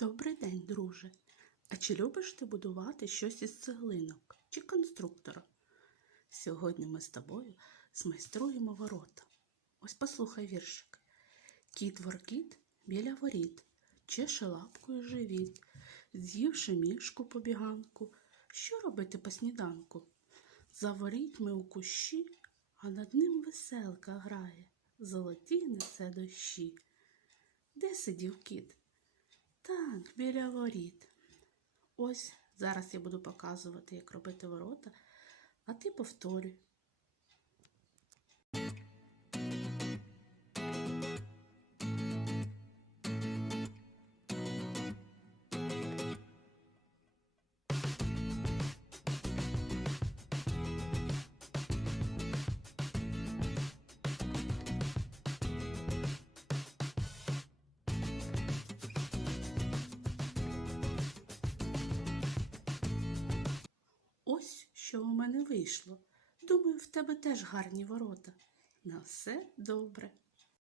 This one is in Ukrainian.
Добрий день, друже. А чи любиш ти будувати щось із цеглинок чи конструктора? Сьогодні ми з тобою змайструємо ворота. Ось послухай віршик. Кіт воркіт біля воріт, чеше лапкою живіт, з'ївши мішку побіганку. Що робити по сніданку? За ворітьми у кущі, а над ним веселка грає, золоті несе дощі. Де сидів кіт? Так, біля воріт. Ось зараз я буду показувати, як робити ворота, а ти повторюй. Що у мене вийшло. Думаю, в тебе теж гарні ворота. На все добре.